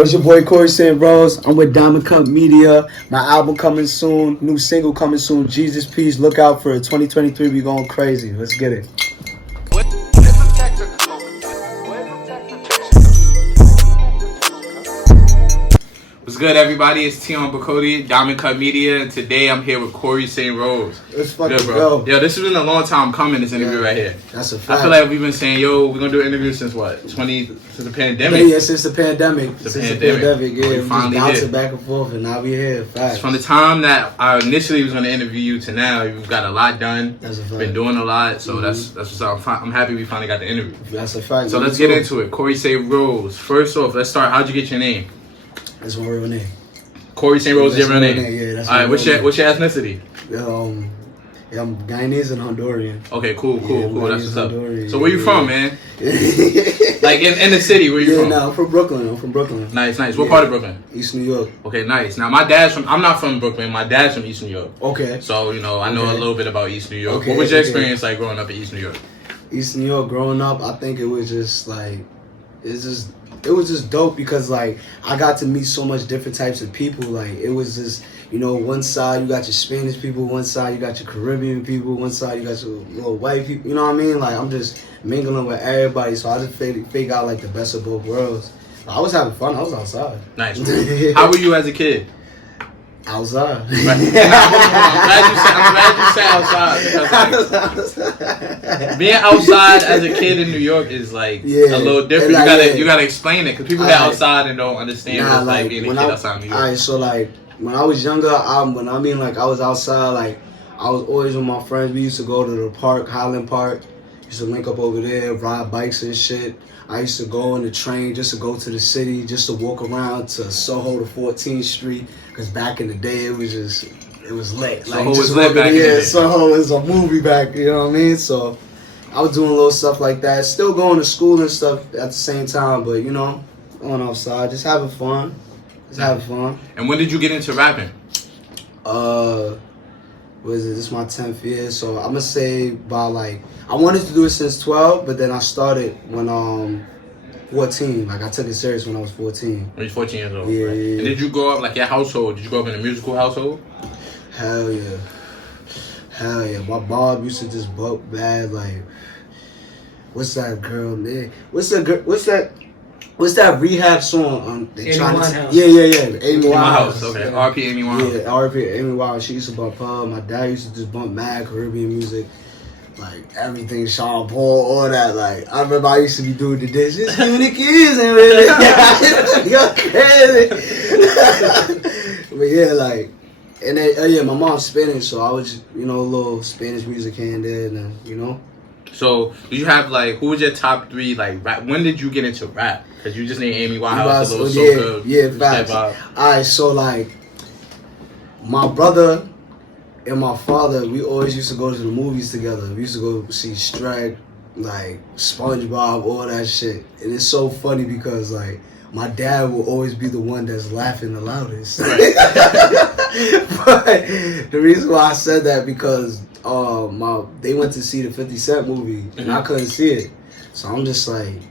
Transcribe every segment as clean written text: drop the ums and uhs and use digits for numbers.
It's your boy Corey St.Rose. I'm with KUT Media. My album coming soon. New single coming soon. Jesus Peace. Look out for it. 2023. We going crazy. Let's get it. What's good, everybody? It's Tee Becoate, KUT Media, and today I'm here with Corey St.Rose. Let's fucking go. Yo, this has been a long time coming, this interview right here. That's a fact. I feel like we've been saying, yo, we're going to do an interview since what? Since the pandemic? Yeah, since the pandemic. Yeah. We just finally bouncing here. back and forth, and now we here. Facts. From the time that I initially was going to interview you to now, you've got a lot done. That's a fact. Been doing a lot, so that's what's up. I'm happy we finally got the interview. That's a fact. So let's get into it. Corey St.Rose. First off, let's start. How'd you get your name? That's my real name. Corey St.Rose is your real name? Yeah, that's All right, what's your ethnicity? Yeah, I'm Guyanese and Honduran. Okay, cool. That's what's up. Honduran. So where you from, man? Like in the city, where you from? Yeah, I'm from Brooklyn. Nice. What part of Brooklyn? East New York. Okay, nice. Now I'm not from Brooklyn. My dad's from East New York. Okay. So, I know a little bit about East New York. Okay, What was your experience like growing up in East New York? East New York, growing up, I think it was just like, it was just dope because like I got to meet so much different types of people. Like it was just, one side you got your Spanish people, one side you got your Caribbean people, one side you got your little white people. You know what I mean? Like I'm just mingling with everybody. So I just figured out like the best of both worlds. I was having fun. I was outside. Nice. How were you as a kid? Outside. Right. I'm glad you said outside because like, being outside as a kid in New York is like a little different. Like, you gotta explain it because people get outside and don't understand what it's like being a kid outside in New York. Alright, so like when I was younger, I was outside, like I was always with my friends. We used to go to the park, Highland Park. Used to link up over there, ride bikes and shit. I used to go on the train just to go to the city, just to walk around to Soho to 14th Street. Because back in the day, it was lit. Soho was lit back in the day. Soho was a movie back, you know what I mean? So I was doing little stuff like that. Still going to school and stuff at the same time, but going outside, just having fun. And when did you get into rapping? This is my 10th year, so I'm gonna say about like I wanted to do it since 12, but then I started when 14. Like I took it serious when I was 14. When you were 14 years old. Yeah, right? yeah. And did you grow up like your household? Did you grow up in a musical household? Hell yeah. My mom used to just bump bad like, what's that girl name? What's that rehab song? Amy Winehouse. Yeah. Amy Winehouse. Okay. Yeah. R.P. Amy Winehouse. Yeah, R.P. Amy Winehouse. She used to bump her. My dad used to just bump mad Caribbean music. Like everything, Sean Paul, all that. Like I remember I used to be doing the dishes, give me the keys and really go crazy. But yeah, like, and then my mom's Spanish, so I was a little Spanish music here and there, and then So do you have like who was your top 3 like rap? When did you get into rap? Because you just named Amy Winehouse, a little soca. Yeah, facts. Alright, so like my brother and my father, we always used to go to the movies together. We used to go see Shrek, like SpongeBob, all that shit. And it's so funny because like my dad will always be the one that's laughing the loudest. Right. But the reason why I said that because they went to see the 50 Cent movie and I couldn't see it. So I'm just like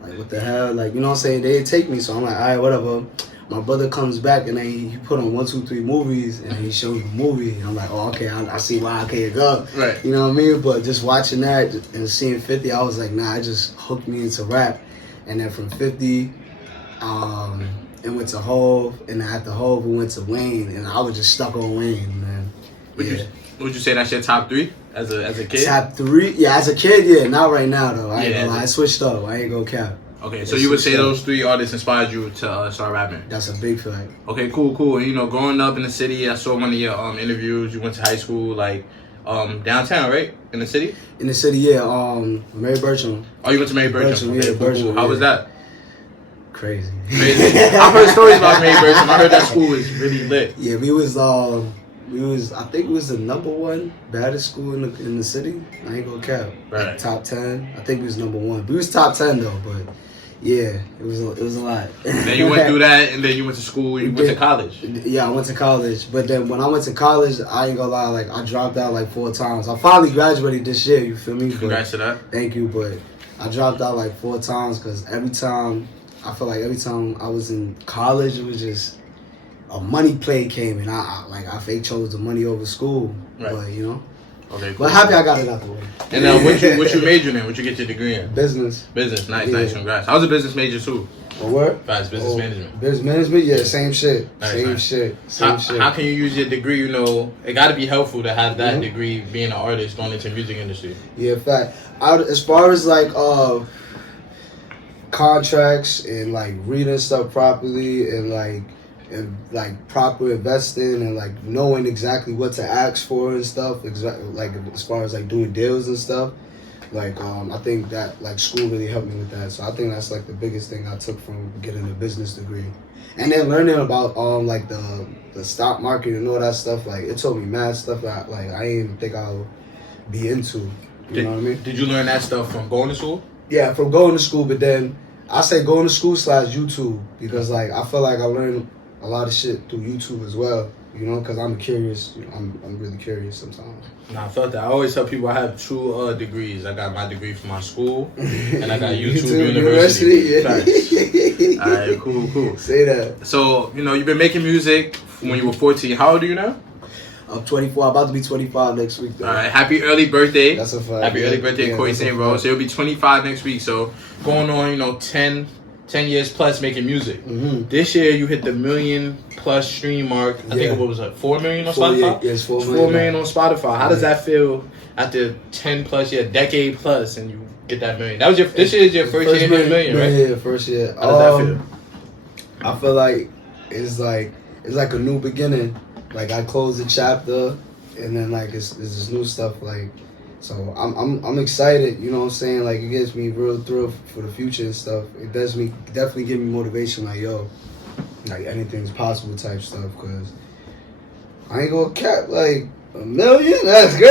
what the hell? Like, you know what I'm saying? They didn't take me, so I'm like, alright, whatever. My brother comes back and then he put on 1, 2, 3 movies and he shows the movie and I'm like, oh, okay, I see why I can't go. Right. You know what I mean? But just watching that and seeing 50, I was like, nah, it just hooked me into rap. And then from 50, it went to Hove, and after Hove, we went to Wayne, and I was just stuck on Wayne, man. Would you say that's your top 3 as a kid? Top 3? Yeah, as a kid, yeah. Not right now, though. I ain't gonna lie. I switched up. I ain't gonna cap. Okay, so you would say those 3 artists inspired you to start rapping? That's a big fact. Okay, cool. And, growing up in the city, I saw one of your interviews. You went to high school, like, downtown, right? In the city? In the city, yeah. Mary Bertram. Oh, you went to Mary Bertram? Okay, yeah, Bertram. Cool. How was that? Crazy. I've heard stories about Mary Bertram. I heard that school was really lit. Yeah, I think it was the #1 baddest school in the city. I ain't gonna cap. Right. Top 10. I think we was #1. We was top 10 though, but yeah, it was a lot. Then you went through that, and then you went to school. You went to college. Yeah, I went to college, but then when I went to college, I ain't gonna lie, like I dropped out like 4 times. I finally graduated this year. You feel me? Congrats to that. Thank you, but I dropped out like 4 times because every time I feel like every time I was in college, it was just a money play came, and I fake chose the money over school. Right. But you know. Okay, cool. But happy I got it out the way. And what you majored in? What you get your degree in? Business. Business. Nice. Congrats. I was a business major too. A what? Business management. Business management? Yeah, same shit. Nice, same shit. How can you use your degree? You know, it got to be helpful to have that degree, being an artist, going into the music industry. Yeah, fact. As far as like contracts and like reading stuff properly and like proper investing and like knowing exactly what to ask for and stuff, like as far as like doing deals and stuff, like I think that like school really helped me with that. So I think that's like the biggest thing I took from getting a business degree. And then learning about like the stock market and all that stuff, like it taught me mad stuff that like I didn't even think I would be into. You know what I mean? Did you learn that stuff from going to school? Yeah, from going to school, but then I say going to school / YouTube because like I feel like I learned a lot of shit through YouTube as well, you know, because I'm curious. You know, I'm really curious sometimes. Nah, I felt that. I always tell people I have two degrees. I got my degree from my school, and I got YouTube University. Yeah. All right, cool. Say that. So, you know, you've been making music when you were 14. How old are you now? I'm 24. I'm about to be 25 next week, though. All right, happy early birthday. That's a fact. Happy early birthday, Corey St.Rose. So you'll be 25 next week. So going on, you know, 10 years plus making music. Mm-hmm. This year you hit the 1 million plus stream mark. I think what was it, 4 million on Spotify? Yeah, it's 4 million. 4 million on Spotify. How does that feel after 10 plus year, decade plus, and you get that million? That was this year is your first year hitting $1 million, right? Yeah, first year. How does that feel? I feel like it's like a new beginning. Like I closed the chapter, and then like it's this new stuff. Like, so I'm excited. You know what I'm saying? Like it gives me real thrill for the future and stuff. It definitely give me motivation. Like yo, like anything's possible type stuff. Cause I ain't gonna cap like $1 million. That's great.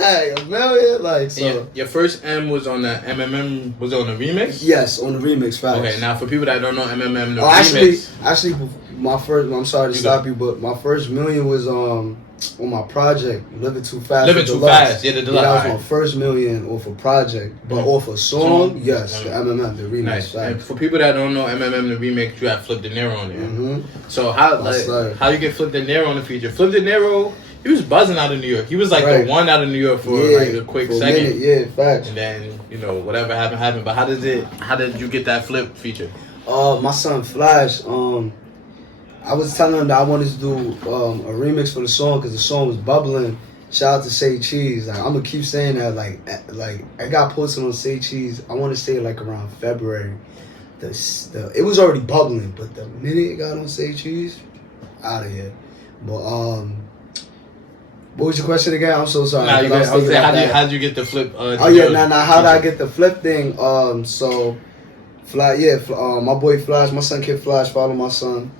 Like, $1 million. Like so. Your first M was on the MMM. Was it on the remix? Yes, on the remix. Facts. Okay, now for people that don't know MMM, the remix. Actually, my first. I'm sorry to stop you, but my first $1 million was on my project, Living Too Fast. Living Too Fast, yeah, the deluxe. That was my first $1 million off a project, but off a song, yes, the MMM, the remix. Nice. And for people that don't know MMM, the remix, you have Flipp Dinero on there. Mm-hmm. So how you get Flipp Dinero on the feature? Flipp Dinero, he was buzzing out of New York. He was like the one out of New York for like a quick second. Yeah, facts. And then whatever happened. But how did you get that Flipp feature? My son Flash. I was telling him that I wanted to do a remix for the song because the song was bubbling. Shout out to Say Cheese. Like I'm gonna keep saying that. Like I got posted on Say Cheese. I want to say like around February. It was already bubbling, but the minute it got on Say Cheese, out of here. But what was your question again? I'm so sorry. How did you get the Flipp? How did I get the Flipp thing? So, my boy Flash, my son Kid Flash, follow my son.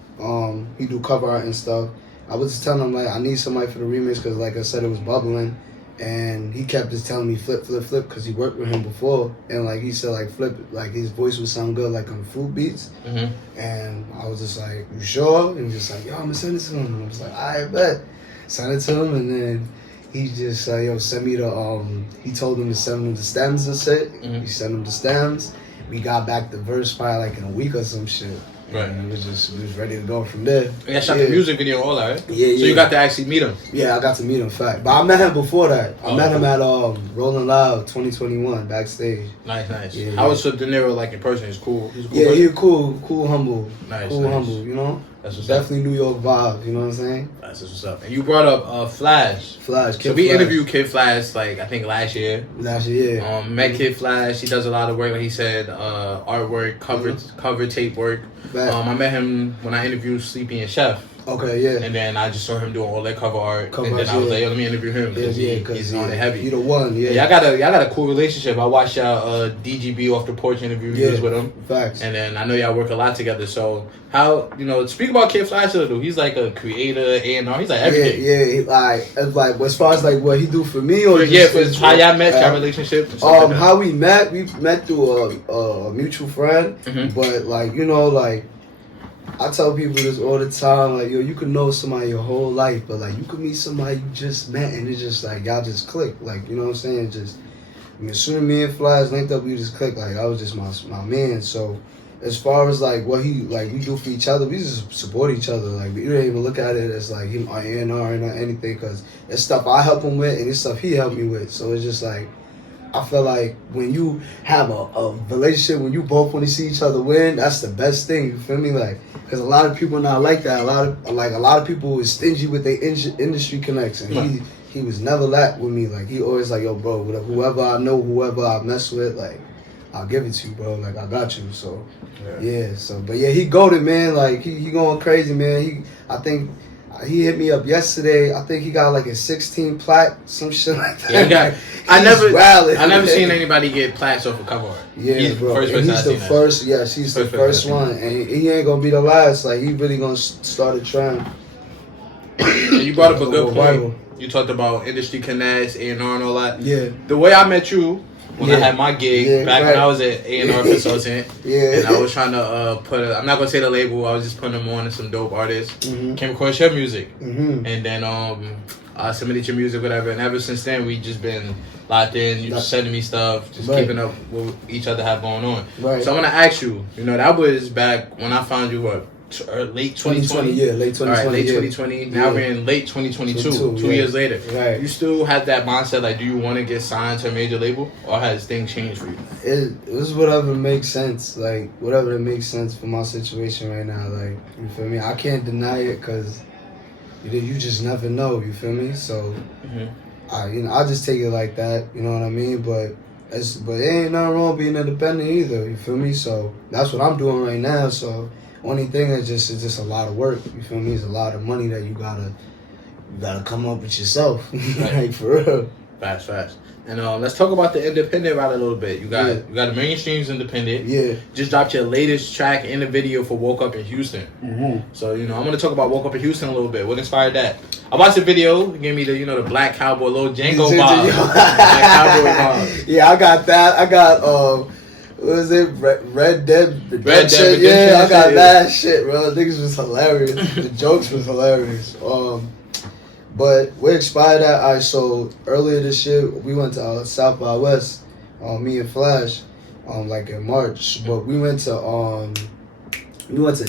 He do cover art and stuff. I was just telling him like I need somebody for the remix because like I said it was bubbling, and he kept just telling me Flipp because he worked with him before, and like he said like Flipp like his voice would sound good like on Fruit Beats, and I was just like you sure? And he was just like yo I'm gonna send it to him, and I was like I bet. Sent it to him, and then he just send me the he told him to send him the stems and shit. He sent him the stems. We got back the verse probably like in a week or some shit. Right. And we was ready to go from there. And I shot the music video and all that, right? Yeah. So you got to actually meet him? Yeah, I got to meet him, fact. But I met him before that. I met him at Rolling Loud 2021, backstage. Nice. Yeah, How was Flipp Dinero like in person? He's cool? He's cool he's cool, humble. Nice. Humble, you know? That's what's definitely up. New York vibe, you know what I'm saying? That's what's up. And you brought up Flash. So we interviewed Kid Flash like I think last year. Met Kid Flash. He does a lot of work, like he said, artwork, cover tape work. I met him when I interviewed Sleepy and Chef. Okay, yeah. And then I just saw him doing all that cover art. And then I was like, yo, let me interview him because he's on it heavy. He the one, yeah. Y'all got a cool relationship. I watched y'all DGB Off the Porch interview with him. Facts. And then I know y'all work a lot together. So how, speak about Kid Flash a little. He's like a creator, A&R. He's like everything. Yeah, like as far as like what he do for me or for how y'all met, y'all relationship. How we met through a mutual friend. But like I tell people this all the time, like, yo, you can know somebody your whole life, but, like, you could meet somebody you just met, and it's just, like, y'all just click. Like, you know what I'm saying? As soon as me and Flash linked up, we just clicked. Like, I was just my man. So, as far as like what he like we do for each other, we just support each other. Like we don't even look at it as like him A&R or anything, because it's stuff I help him with and it's stuff he helped me with. So it's just like I feel like when you have a relationship, when you both want to see each other win, that's the best thing. You feel me? Like, because a lot of people not like that. A lot of people is stingy with their industry connection. Right. He was never that with me. Like he always like, yo, bro, whoever I know, whoever I mess with, like I'll give it to you, bro. Like I got you. So yeah. So but yeah, he goated, man. Like he going crazy, man. I think. He hit me up yesterday. I think he got like a 16 plaque, some shit like that. Yeah, I never seen anybody get plaques off a cover art. Yeah, he's bro. He's the first. Yes, he's the first one, and he ain't gonna be the last. Like he really gonna start a trend. And you brought up a good point. You talked about industry connects, A&R, and all that. Yeah. The way I met you. When I had my gig back when I was an A&R consultant, and I was trying to I'm not gonna say the label, I was just putting them on to some dope artists. Came across your music, and then I submitted your music, whatever. And ever since then, we just been locked in. You just sending me stuff, just keeping up with each other have going on. Right. So I'm gonna ask you, that was back when I found you late 2020? Yeah, late 2020. All right, late 2020. Now we're in late 2022, 2 years later. Right. You still have that mindset, like, do you want to get signed to a major label, or has things changed for you? It was whatever makes sense, like, whatever that makes sense for my situation right now, like, you feel me? I can't deny it, because you just never know, you feel me? So, I just take it like that, you know what I mean? But it ain't nothing wrong being independent either, you feel me? So, that's what I'm doing right now, so... Only thing is just a lot of work. You feel me? It's a lot of money that you gotta come up with yourself. Like for real. Fast. And let's talk about the independent route a little bit. You got a million streams independent. Yeah. Just dropped your latest track in the video for Woke Up in Houston. So I'm gonna talk about Woke Up in Houston a little bit. What inspired that? I watched the video. It gave me the black cowboy, little Django vibe. Black cowboy vibe. Yeah, I got that. I got what was it? Red Dead Redemption. Yeah, I got that shit, bro. Niggas was hilarious. The jokes was hilarious. But we expired that. So earlier this year, we went to South by West. Me and Flash, like in March. But we went to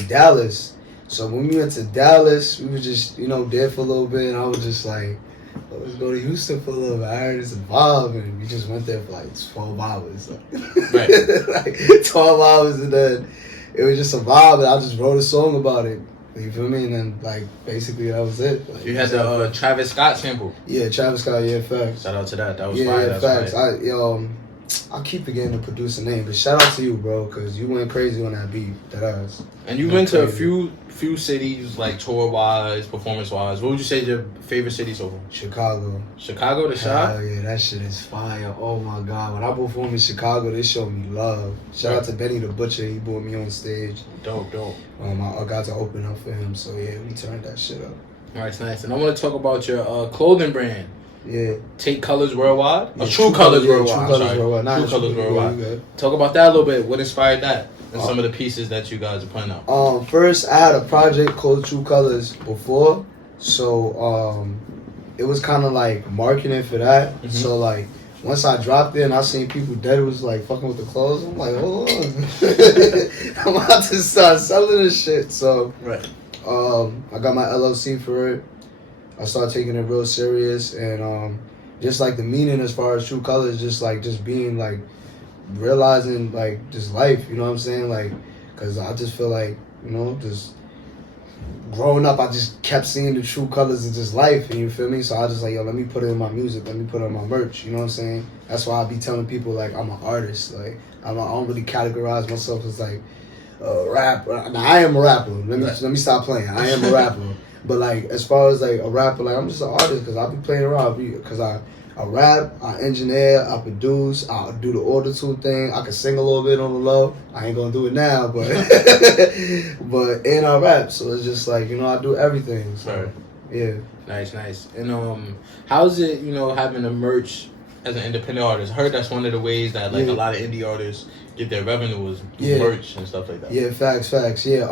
Dallas. So when we went to Dallas, we were just there for a little bit, and I was just like, let's go to Houston for a little bit. I heard it's a vibe, and we just went there for like 12 hours. Right. Like 12 hours, and then it was just a vibe, and I just wrote a song about it. You feel me? And then, like, basically that was it. Like, you had the Travis Scott sample. Yeah, Travis Scott, yeah, facts. Shout out to that. That was fire. Yeah, facts. I keep forgetting to produce a name, but shout out to you, bro, because you went crazy on that beat. That ass. And you went to a few cities, like tour-wise, performance-wise. What would you say your favorite city so far? Chicago. Chicago, the shot? Hell yeah, that shit is fire. Oh, my God. When I performed in Chicago, they showed me love. Shout out to Benny the Butcher. He brought me on stage. Dope. I got to open up for him, so yeah, we turned that shit up. All right, nice. And I want to talk about your clothing brand. Yeah. Take Colors Worldwide? Yeah, True Colors Worldwide. True Colors Worldwide. True Colors Worldwide. Talk about that a little bit. What inspired that? And some of the pieces that you guys are putting out. First, I had a project called True Colors before. So, it was kind of like marketing for that. Mm-hmm. So, like, once I dropped it and I seen people dead was like fucking with the clothes, I'm like, hold on. I'm about to start selling this shit. So, right. I got my LLC for it. I started taking it real serious, and just like the meaning as far as True Colors, just being like realizing like just life, you know what I'm saying? Like, cause I just feel like just growing up, I just kept seeing the true colors of just life, and you feel me? So I just like, yo, let me put it in my music, let me put it in my merch, you know what I'm saying? That's why I be telling people like I'm an artist, like I don't really categorize myself as like a rapper. Now, I am a rapper. Let me stop playing. I am a rapper. But like as far as like a rapper, like I'm just an artist because I be playing around because I rap, I engineer, I produce, I do the auto-tune thing. I can sing a little bit on the low. I ain't gonna do it now, but and I rap. So it's just like I do everything. So, right. Yeah. Nice. And how's it having a merch as an independent artist? I heard that's one of the ways that like a lot of indie artists get their revenue is merch and stuff like that. Yeah, facts. Yeah.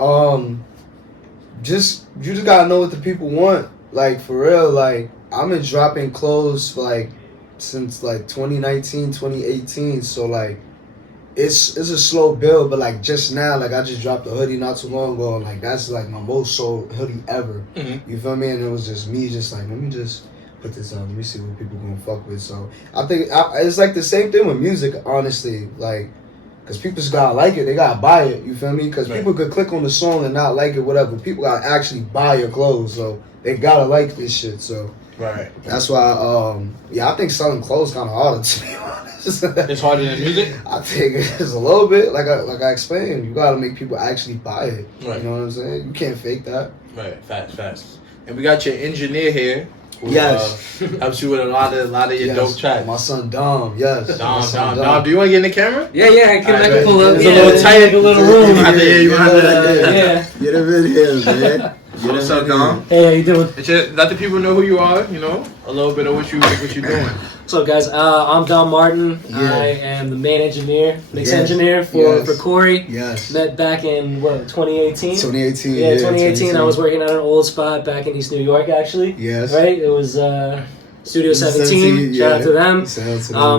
You just gotta know what the people want. Like for real, like I've been dropping clothes like since like 2019, 2018. So like it's a slow build, but like just now, like I just dropped a hoodie not too long ago, and like that's like my most sold hoodie ever. You feel me? And it was just me, just like let me just put this on. Let me see what people gonna fuck with. So I think it's like the same thing with music, honestly. Like, cause people just gotta like it, they gotta buy it. You feel me? Cause people could click on the song and not like it, whatever. People gotta actually buy your clothes, so they gotta like this shit. So that's why. I think selling clothes kind of harder, to be honest. It's harder than music. I think it's a little bit like I explained. You gotta make people actually buy it. Right. You know what I'm saying? You can't fake that. Right. Facts. And we got your engineer here. Who, yes. Helps you with a lot of your dope tracks. My son Dom. Yes. Dom. Do you want to get in the camera? Yeah. I can pull up. It's a little tight, like a little room. Yeah. Get him in here, man. What's up, Dom? Hey, how you doing? Let the people know who you are. You know, a little bit of what you're doing. What's up, guys? I'm Don Martin. Yeah. I am the main engineer, mix engineer for Corey. Yes. Met back in 2018. 2018. Yeah, 2018. I was working at an old spot back in East New York, actually. Yes. Right. It was Studio 17. Shout out to them.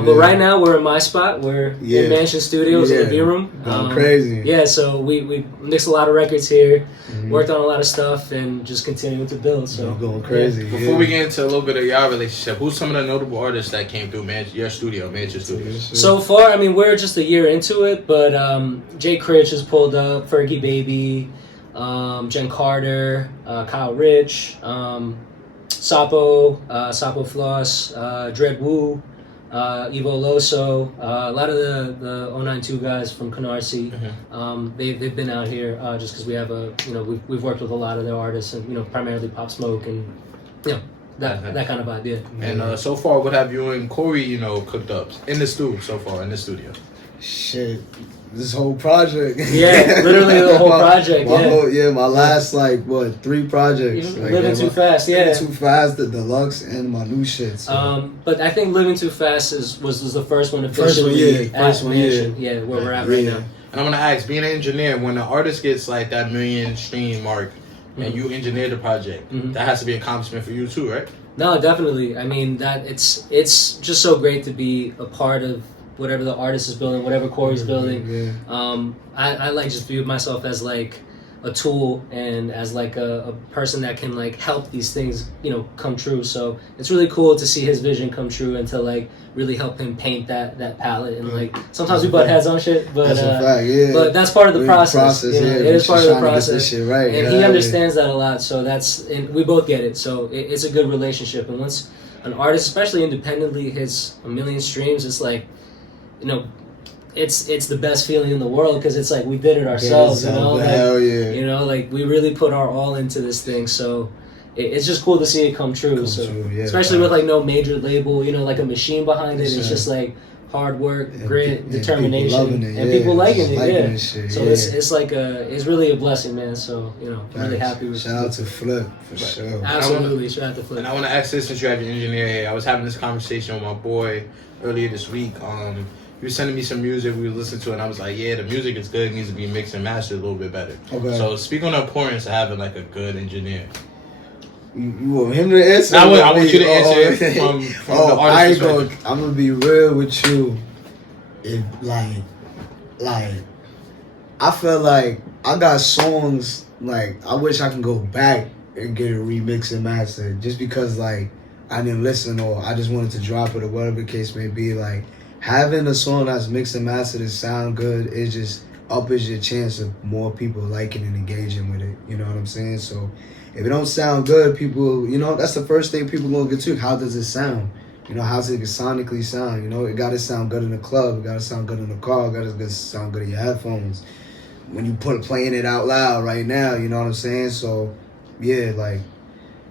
But right now we're in my spot. We're in Mansion Studios in the V-Room. Crazy. Yeah. So we mixed a lot of records here. Worked on a lot of stuff and just continuing to build. So going crazy. Before we get into a little bit of y'all relationship, who's some of the notable artists that came through your studio, Mansion Studios? So far, I mean, we're just a year into it, but Jay Critch has pulled up, Fergie Baby, Jen Carter, Kyle Rich, Sapo Floss, Dread Wu, Evo Loso, a lot of the 092 guys from Canarsie. They've been out here just because we have we've worked with a lot of their artists and primarily Pop Smoke and that kind of idea. And so far, what have you and Corey cooked up in the studio so far in the studio? Shit. This whole project. Yeah, literally the whole project. My last 3 projects. Living Too Fast. Living Too Fast, the deluxe, and my new shit. So. But I think Living Too Fast was the first one officially. First one. Yeah, where we're at right now. And I'm gonna ask, being an engineer, when the artist gets like that 1 million stream mark, and you engineer the project, that has to be an accomplishment for you too, right? No, definitely. I mean that it's just so great to be a part of whatever the artist is building, whatever Corey's building. I like just view myself as like a tool and as like a person that can like help these things come true. So it's really cool to see his vision come true and to like really help him paint that palette. And like sometimes we butt heads on shit, but but that's part of the process. It is part of the process. And he understands that a lot. So and we both get it. So it's a good relationship. And once an artist, especially independently, hits 1 million streams, it's like it's the best feeling in the world because it's like we did it ourselves, like we really put our all into this thing. So it's just cool to see it come true. Especially with like no major label, like a machine behind it. It's just like hard work, grit, determination, and people liking it. So it's like it's really a blessing, man. So I'm really happy with. Shout out to Flipp for sure. Absolutely, shout out to Flipp. And I want to ask this since you have your engineer here. I was having this conversation with my boy earlier this week. He was sending me some music, we listened to it, and I was like, yeah, the music is good, it needs to be mixed and mastered a little bit better. Okay. So speak on the importance of having like a good engineer. You want him to answer? I want you to answer from the artist's perspective. I'm gonna be real with you. If like I feel like I got songs like I wish I can go back and get a remix and master just because like I didn't listen or I just wanted to drop it or whatever the case may be. Like having a song that's mixed and mastered and sound good, it just uppers your chance of more people liking and engaging with it. You know what I'm saying? So if it don't sound good, people, that's the first thing people gonna get to. How does it sound? How's it sonically sound? It gotta sound good in the club. It gotta sound good in the car. It gotta sound good in your headphones. When you playing it out loud right now, you know what I'm saying? So yeah, like.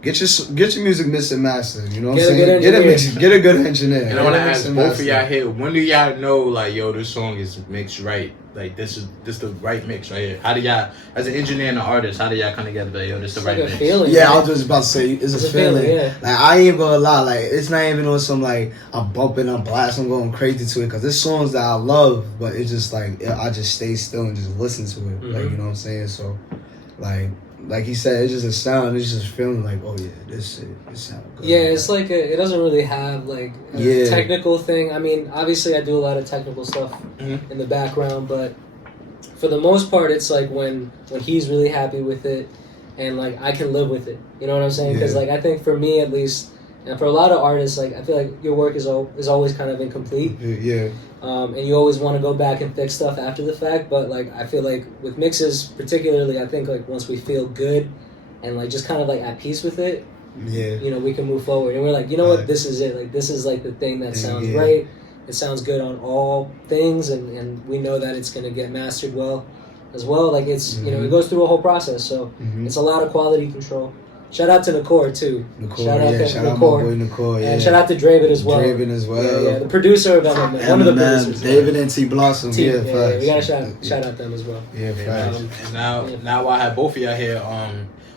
Get your music mixed and mastered. You know what I'm saying? Get a good engineer. And I want to ask both of y'all here, when do y'all know like, yo, this song is mixed right? Like this the right mix right here. How do y'all, as an engineer and an artist, how do y'all come together? Like, yo, this the right mix? Feeling, yeah, I was just about to say it's a feeling. Yeah. Like I ain't gonna lie, like it's not even on some like I'm bumping, I'm blasting, I'm going crazy to it because there's songs that I love, but it's just like I just stay still and just listen to it. Like you know what I'm saying? So like. like he said, it's just a sound. It's just feeling like, oh yeah, this sound good. Yeah, it's like it doesn't really have like a technical thing. I mean, obviously I do a lot of technical stuff in the background, but for the most part, it's like when he's really happy with it, and like I can live with it. You know what I'm saying? Because like I think for me at least, and for a lot of artists, like I feel like your work is always kind of incomplete. Yeah. And you always want to go back and fix stuff after the fact, but like I feel like with mixes particularly, I think like once we feel good and like just kind of like at peace with it, you know, we can move forward. And we're like, you know what, this is it. Like this is like the thing that sounds right. It sounds good on all things, and we know that it's gonna get mastered well as well. Like it's you know, it goes through a whole process, so it's a lot of quality control. Shout out to Nakor too. Shout out my boy Nakor. And shout out to Draven as well. Yeah, the producer of MMA. One of the producers. David and T Blossom. We gotta shout out them as well. And now I have both of y'all here.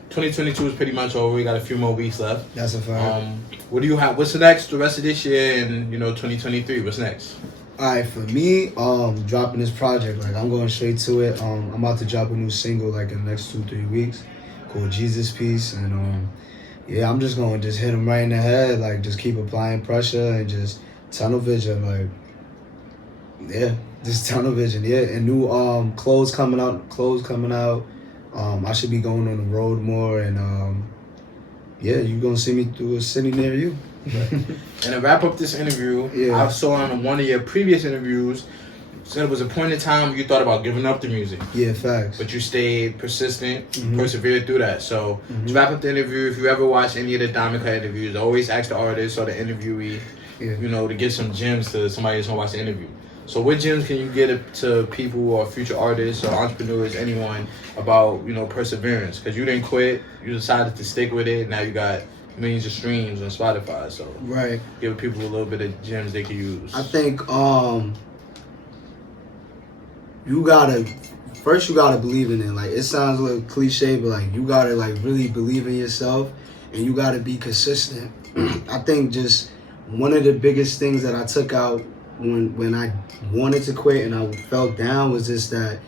2022 is pretty much over. We got a few more weeks left. That's a fact. What do you have? What's next? The rest of this year and 2023. What's next? Alright, for me, dropping this project, like I'm going straight to it. I'm about to drop a new single like in the next 2-3 weeks. Called Jesus Peace, and I'm just gonna hit him right in the head, like just keep applying pressure and just tunnel vision, like just tunnel vision, and new clothes coming out. I should be going on the road more, and you're gonna see me through a city near you. And to wrap up this interview, I saw on one of your previous interviews said it was a point in time where you thought about giving up the music. Yeah, facts. But you stayed persistent, persevered through that. So to wrap up the interview, if you ever watch any of the Diamond Cut interviews, always ask the artist or the interviewee, to get some gems to somebody that's gonna watch the interview. So what gems can you get to people or future artists or entrepreneurs, anyone, about perseverance? Because you didn't quit, you decided to stick with it. Now you got millions of streams on Spotify. So give people a little bit of gems they can use. I think you gotta believe in it. Like it sounds a little cliche, but like you gotta like really believe in yourself, and you gotta be consistent. I think just one of the biggest things that I took out when I wanted to quit and I felt down was just that,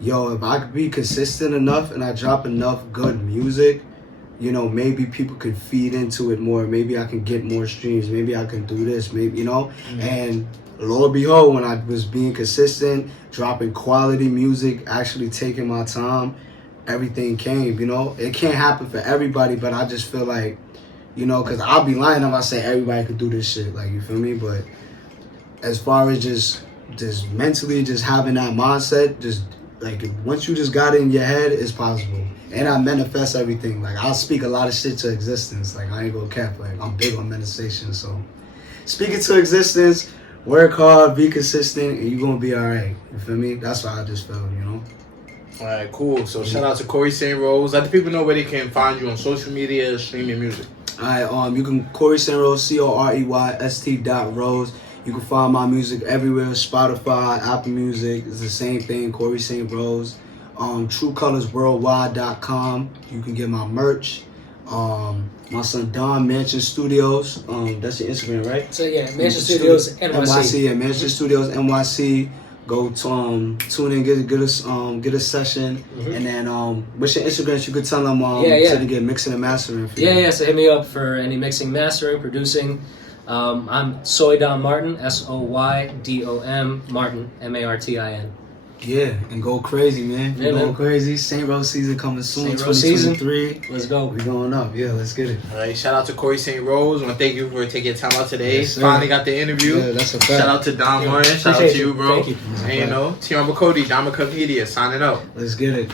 if I could be consistent enough and I drop enough good music, maybe people could feed into it more. Maybe I can get more streams. Maybe I can do this. Maybe and lo and behold, when I was being consistent, dropping quality music, actually taking my time, everything came, It can't happen for everybody, but I just feel like, because I'll be lying if I say everybody could do this shit, like, you feel me? But as far as just mentally, just having that mindset, just, like, once you just got it in your head, it's possible. And I manifest everything. Like, I'll speak a lot of shit to existence. Like, I ain't gonna cap. Like, I'm big on manifestation, so speak it to existence. Work hard, be consistent, and you're going to be all right. You feel me? That's what I just felt, All right, cool. So shout out to Corey St.Rose. Let the people know where they can find you on social media, stream your music. All right, you can Corey St.Rose, COREYST.Rose. You can find my music everywhere, Spotify, Apple Music. It's the same thing, Corey St.Rose. TrueColorsWorldwide.com. You can get my merch. My son Don, Mansion Studios. That's your Instagram, right? So Mansion Studios NYC. Yeah, Mansion Studios NYC. Go to tune in, get a session, and then what's your Instagram? You could tell them so they get mixing and mastering for you. So hit me up for any mixing, mastering, producing. I'm Soydom Martin, SOYDOM Martin, MARTIN. Yeah, and go crazy, man. Go crazy. St.Rose season coming soon. St.Rose 2023. Let's go. We going up. Yeah, let's get it. All right, shout out to Corey St.Rose. I want to thank you for taking your time out today. Yes, finally got the interview. Yeah, that's a fact. Shout out to Don Martin. Shout out to you, bro. Thank you. And Tee Becoate, Diamond Cut Media, signing out. Let's get it.